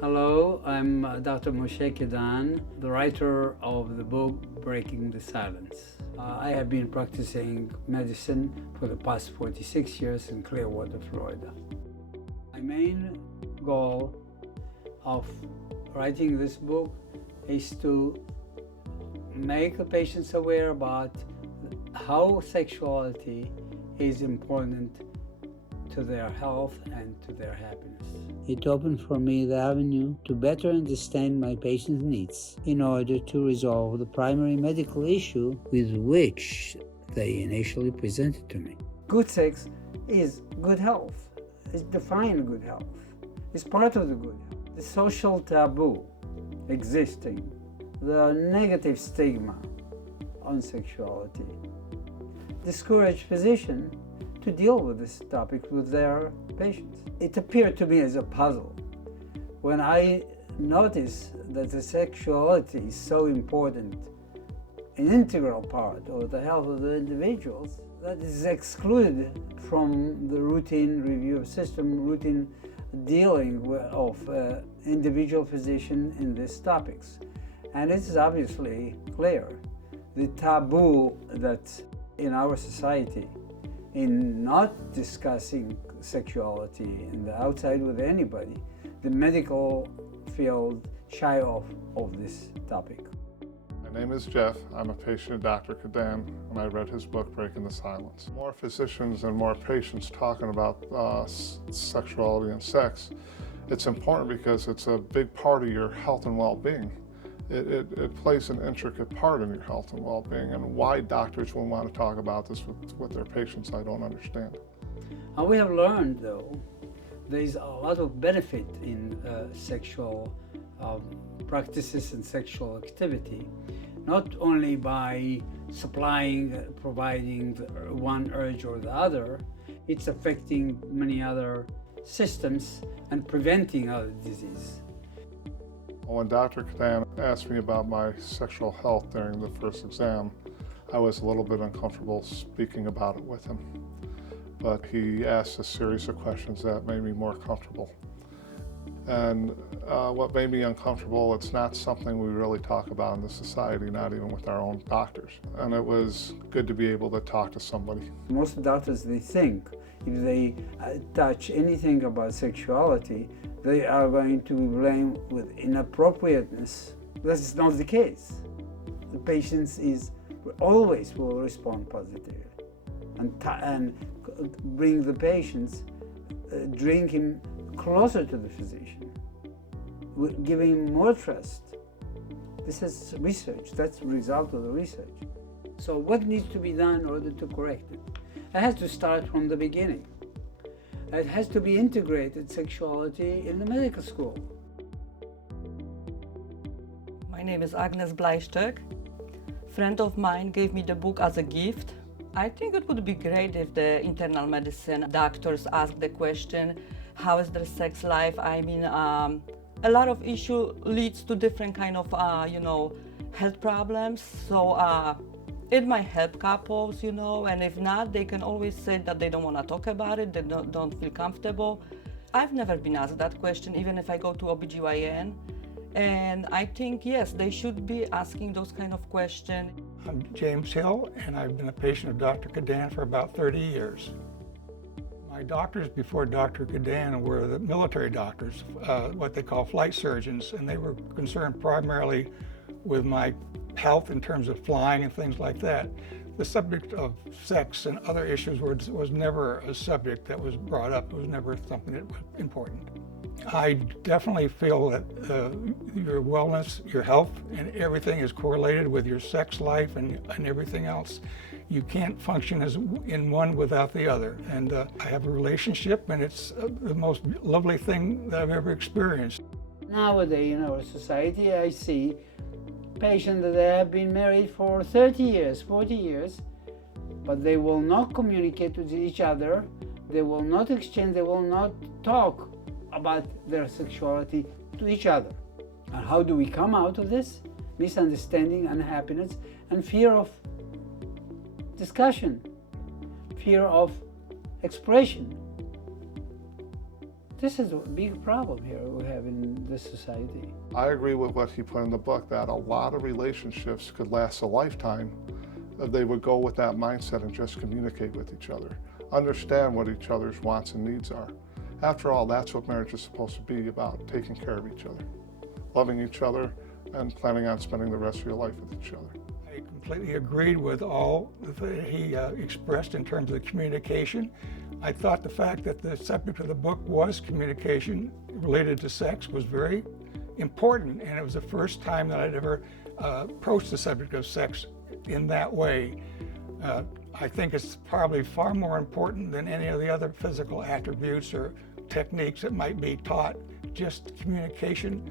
Hello, I'm Dr. Moshe Kedan, the writer of the book Breaking the Silence. I have been practicing medicine for the past 46 years in Clearwater, Florida. My main goal of writing this book is to make the patients aware about how sexuality is important to their health and to their happiness. It opened for me the avenue to better understand my patients' needs in order to resolve the primary medical issue with which they initially presented to me. Good sex is good health. It's defined good health. It's part of the good health. The social taboo existing, the negative stigma on sexuality, discourage physicians to deal with this topic with their patients. It appeared to me as a puzzle. When I noticed that the sexuality is so important, an integral part of the health of the individuals, that is excluded from the routine review system, routine dealing of individual physician in these topics. And it's obviously clear. The taboo that in our society in not discussing sexuality in the outside with anybody, the medical field shy of this topic. My name is Jeff. I'm a patient of Dr. Kedan, and I read his book, Breaking the Silence. More physicians and more patients talking about sexuality and sex. It's important because it's a big part of your health and well-being. It plays an intricate part in your health and well-being, and why doctors will want to talk about this with their patients, I don't understand. And we have learned, though, there is a lot of benefit in sexual practices and sexual activity, not only by providing one urge or the other, it's affecting many other systems and preventing other disease. When Dr. Kedan asked me about my sexual health during the first exam, I was a little bit uncomfortable speaking about it with him. But he asked a series of questions that made me more comfortable. And what made me uncomfortable, it's not something we really talk about in the society, not even with our own doctors. And it was good to be able to talk to somebody. Most doctors, they think if they touch anything about sexuality, they are going to be blamed with inappropriateness. This is not the case. The patient always will respond positively and bring the patients, bring him closer to the physician, giving him more trust. This is research. That's the result of the research. So what needs to be done in order to correct it? It has to start from the beginning. It has to be integrated, sexuality, in the medical school. My name is Agnes Bleistöck. A friend of mine gave me the book as a gift. I think it would be great if the internal medicine doctors ask the question, how is their sex life? I mean, a lot of issue leads to different kind of, health problems. So it might help couples, and if not, they can always say that they don't want to talk about it, they don't feel comfortable. I've never been asked that question, even if I go to OBGYN. And I think, yes, they should be asking those kind of questions. I'm James Hill, and I've been a patient of Dr. Kedan for about 30 years. My doctors before Dr. Kedan were the military doctors, what they call flight surgeons, and they were concerned primarily with my health in terms of flying and things like that. The subject of sex and other issues was never a subject that was brought up. It was never something that was important. I definitely feel that your wellness, your health, and everything is correlated with your sex life and everything else. You can't function as in one without the other. And I have a relationship, and it's the most lovely thing that I've ever experienced. Nowadays in our society, I see patients that have been married for 30 years, 40 years, but they will not communicate with each other, they will not exchange, they will not talk about their sexuality to each other. And how do we come out of this? Misunderstanding, unhappiness, and fear of discussion, fear of expression. This is a big problem here we have in this society. I agree with what he put in the book, that a lot of relationships could last a lifetime if they would go with that mindset and just communicate with each other, understand what each other's wants and needs are. After all, that's what marriage is supposed to be about, taking care of each other, loving each other, and planning on spending the rest of your life with each other. I completely agreed with all that he expressed in terms of communication. I thought the fact that the subject of the book was communication related to sex was very important, and it was the first time that I'd ever approached the subject of sex in that way. I think it's probably far more important than any of the other physical attributes or techniques that might be taught. Just communication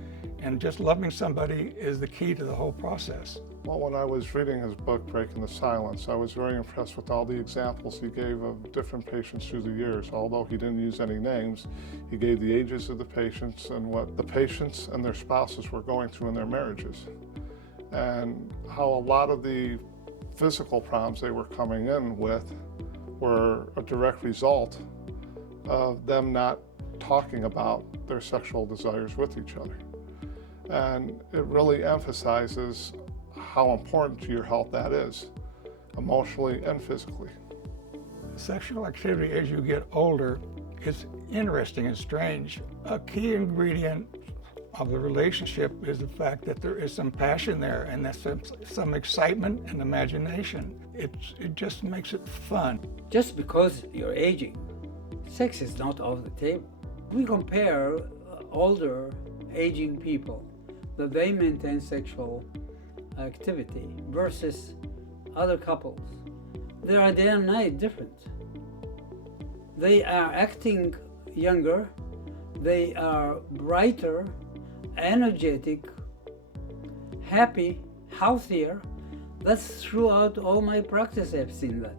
and just loving somebody is the key to the whole process. Well, when I was reading his book, Breaking the Silence, I was very impressed with all the examples he gave of different patients through the years. Although he didn't use any names, he gave the ages of the patients and what the patients and their spouses were going through in their marriages, and how a lot of the physical problems they were coming in with were a direct result of them not talking about their sexual desires with each other. And it really emphasizes how important to your health that is, emotionally and physically. Sexual activity as you get older is interesting and strange. A key ingredient of the relationship is the fact that there is some passion there, and that's some excitement and imagination. It just makes it fun. Just because you're aging, sex is not off the table. We compare older, aging people, that they maintain sexual activity versus other couples. They are day and night different. They are acting younger, they are brighter, energetic, happy, healthier. That's throughout all my practice I've seen that.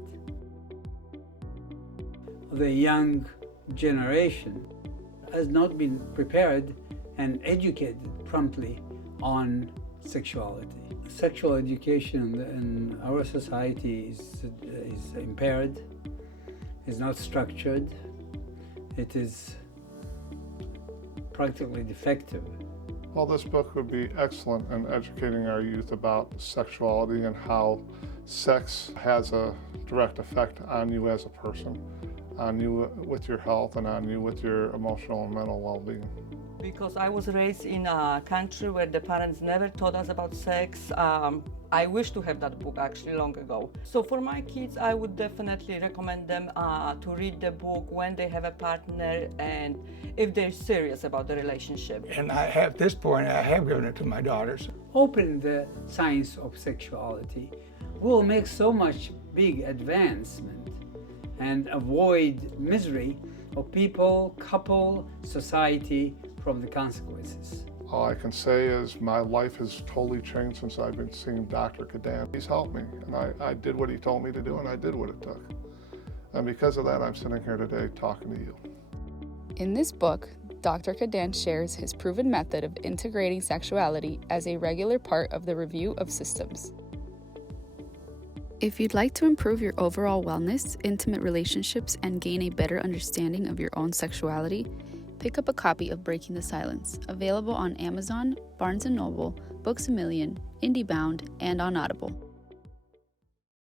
The young generation has not been prepared and educated promptly on sexuality. Sexual education in our society is impaired, is not structured, it is practically defective. Well, this book would be excellent in educating our youth about sexuality and how sex has a direct effect on you as a person, on you with your health, and on you with your emotional and mental well-being. Because I was raised in a country where the parents never taught us about sex, I wish to have that book actually long ago. So for my kids, I would definitely recommend them to read the book when they have a partner and if they're serious about the relationship. And at this point, I have given it to my daughters. Open the science of sexuality. We'll make so much big advancement and avoid misery of people, couple, society from the consequences. All I can say is my life has totally changed since I've been seeing Dr. Kedan. He's helped me, and I did what he told me to do, and I did what it took. And because of that, I'm sitting here today talking to you. In this book, Dr. Kedan shares his proven method of integrating sexuality as a regular part of the review of systems. If you'd like to improve your overall wellness, intimate relationships, and gain a better understanding of your own sexuality, pick up a copy of Breaking the Silence, available on Amazon, Barnes & Noble, Books A Million, IndieBound, and on Audible.